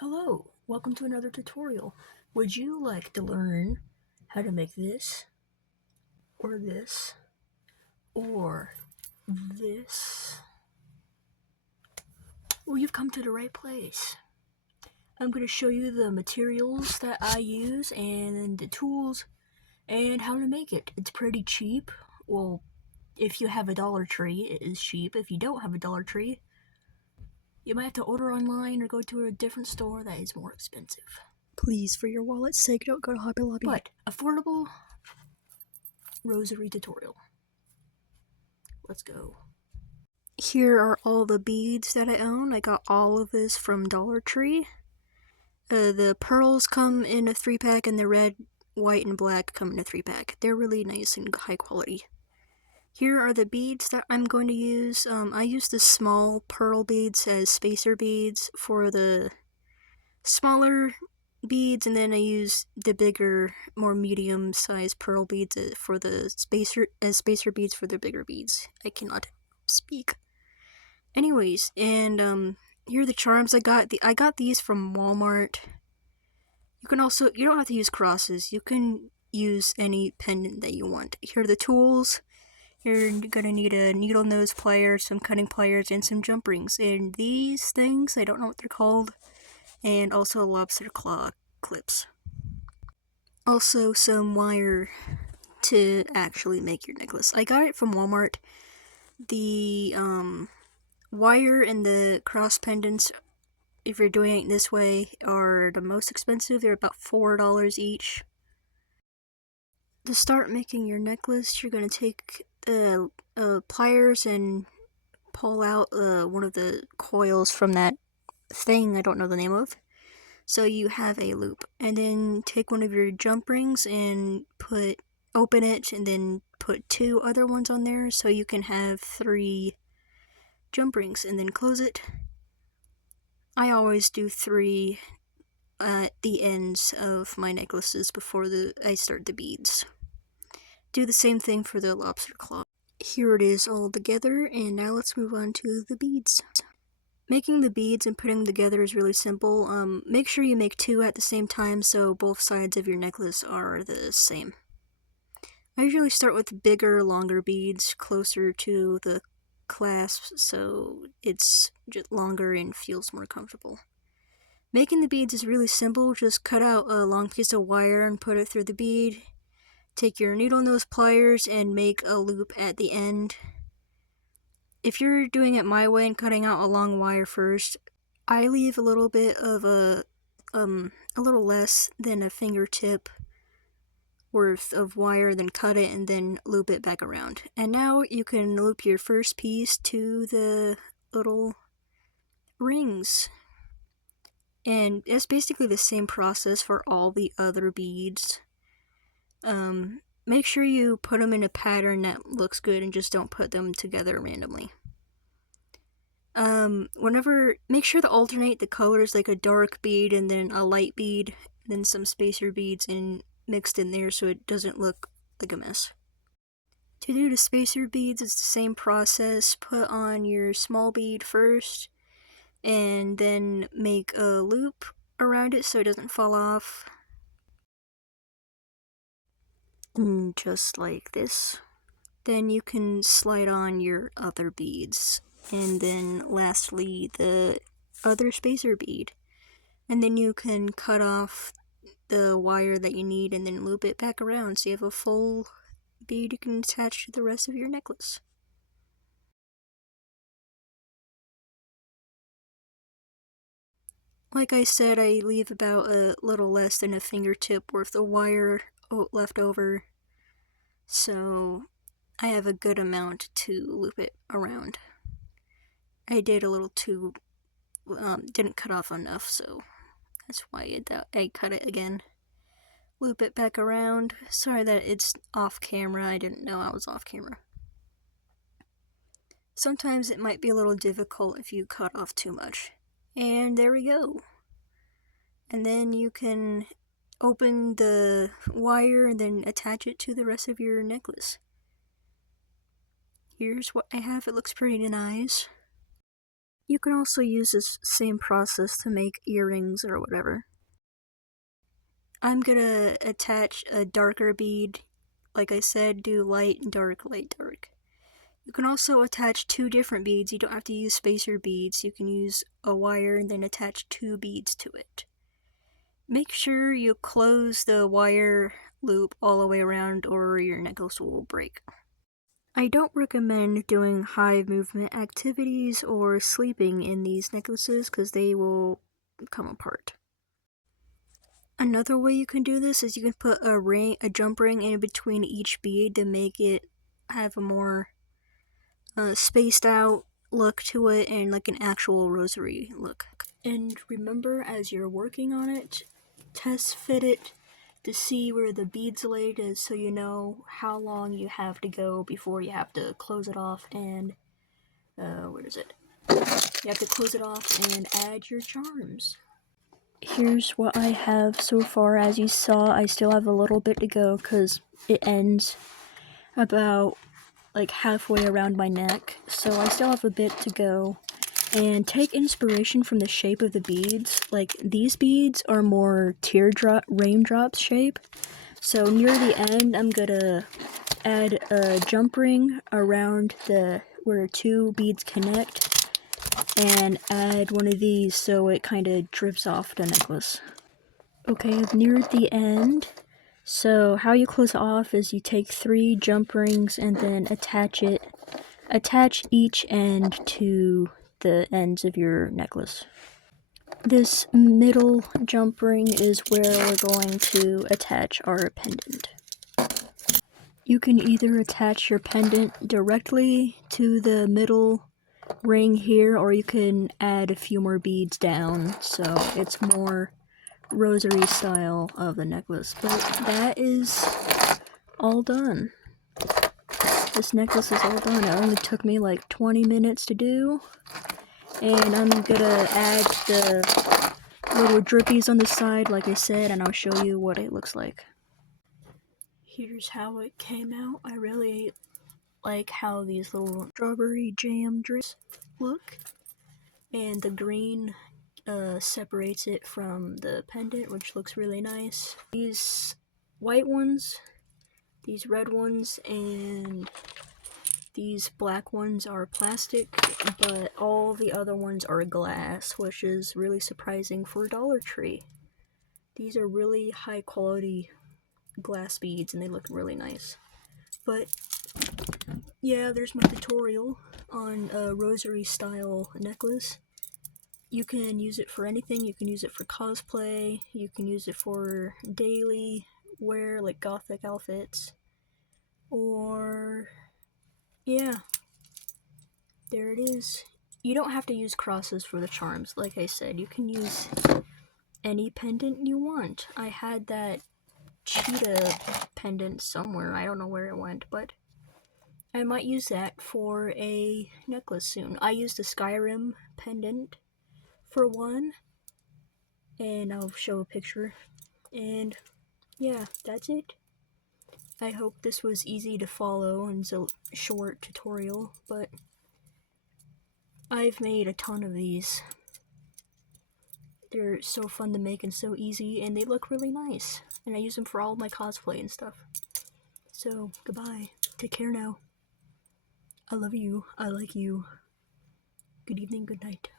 Hello, welcome to another tutorial. Would you like to learn how to make this, or this, or this? Well, you've come to the right place. I'm going to show you the materials that I use and the tools and how to make it. It's pretty cheap. Well, if you have a Dollar Tree, it is cheap. If you don't have a Dollar Tree, you might have to order online or go to a different store that is more expensive. Please, for your wallet's sake, don't go to Hobby Lobby. But affordable rosary tutorial. Let's go. Here are all the beads that I own. I got all of this from Dollar Tree. The pearls come in a 3-pack, and the red, white, and black come in a 3-pack. They're really nice and high quality. Here are the beads that I'm going to use. I use the small pearl beads as spacer beads for the smaller beads, and then I use the bigger, more medium-sized pearl beads for the spacer beads for the bigger beads. I cannot speak. Anyways, and here are the charms I got. I got these from Walmart. You don't have to use crosses. You can use any pendant that you want. Here are the tools. You're gonna need a needle nose plier, some cutting pliers, and some jump rings. And these things, I don't know what they're called, and also lobster claw clips. Also some wire to actually make your necklace. I got it from Walmart. The wire and the cross pendants, if you're doing it this way, are the most expensive. They're about $4 each. To start making your necklace, you're going to take the pliers and pull out one of the coils from that thing I don't know the name of. So you have a loop. And then take one of your jump rings and open it, and then put 2 other ones on there so you can have 3 jump rings, and then close it. I always do 3 at the ends of my necklaces before I start the beads. Do the same thing for the lobster claw. Here it is all together, and now let's move on to the beads. Making the beads and putting them together is really simple. Make sure you make 2 at the same time so both sides of your necklace are the same. I usually start with bigger, longer beads closer to the clasps, so it's just longer and feels more comfortable. Making the beads is really simple. Just cut out a long piece of wire and put it through the bead. Take your needle nose pliers and make a loop at the end. If you're doing it my way and cutting out a long wire first, I leave a little bit of a little less than a fingertip worth of wire, then cut it and then loop it back around. And now you can loop your first piece to the little rings. And it's basically the same process for all the other beads. Make sure you put them in a pattern that looks good and just don't put them together randomly. Make sure to alternate the colors, like a dark bead and then a light bead, and then some spacer beads mixed in there so it doesn't look like a mess. To do the spacer beads, it's the same process. Put on your small bead first, and then make a loop around it so it doesn't fall off. Just like this. Then you can slide on your other beads, and then lastly the other spacer bead. And then you can cut off the wire that you need and then loop it back around so you have a full bead you can attach to the rest of your necklace. Like I said, I leave about a little less than a fingertip worth of wire left over, so I have a good amount to loop it around. I did a little too, didn't cut off enough, so that's why I cut it again. Loop it back around. Sorry that it's off camera, I didn't know I was off camera. Sometimes it might be a little difficult if you cut off too much. And there we go. And then you can open the wire and then attach it to the rest of your necklace. Here's what I have. It looks pretty nice. You can also use this same process to make earrings or whatever. I'm gonna attach a darker bead. Like I said, do light, dark, light, dark. You can also attach 2 different beads. You don't have to use spacer beads. You can use a wire and then attach 2 beads to it. Make sure you close the wire loop all the way around or your necklace will break. I don't recommend doing high movement activities or sleeping in these necklaces because they will come apart. Another way you can do this is you can put a jump ring in between each bead to make it have a more spaced out look to it and like an actual rosary look. And remember, as you're working on it, test fit it to see where the beads laid is so you know how long you have to go before you have to close it off and where is it? You have to close it off and add your charms. Here's what I have so far. As you saw, I still have a little bit to go because it ends about like halfway around my neck, so I still have a bit to go. And take inspiration from the shape of the beads. Like, these beads are more raindrop shape. So near the end, I'm gonna add a jump ring around where 2 beads connect, and add one of these so it kind of drips off the necklace. Okay, I've neared the end. So how you close it off is you take 3 jump rings and then attach each end to the ends of your necklace. This middle jump ring is where we're going to attach our pendant. You can either attach your pendant directly to the middle ring here, or you can add a few more beads down so it's more rosary style of the necklace. But that is all done. This necklace is all done. It only took me like 20 minutes to do. And I'm gonna add the little drippies on the side, like I said, and I'll show you what it looks like. Here's how it came out. I really like how these little strawberry jam drips look. And the green separates it from the pendant, which looks really nice. These white ones, these red ones, and these black ones are plastic, but all the other ones are glass, which is really surprising for Dollar Tree. These are really high quality glass beads and they look really nice. But yeah, there's my tutorial on a rosary style necklace. You can use it for anything. You can use it for cosplay, you can use it for daily wear like gothic outfits, or yeah, there it is. You don't have to use crosses for the charms. Like I said, you can use any pendant you want. I had that cheetah pendant somewhere. I don't know where it went, but I might use that for a necklace soon. I used a Skyrim pendant for one, and I'll show a picture. And yeah, that's it. I hope this was easy to follow and it's a short tutorial, but I've made a ton of these. They're so fun to make and so easy, and they look really nice. And I use them for all of my cosplay and stuff. So, goodbye. Take care now. I love you. I like you. Good evening, good night.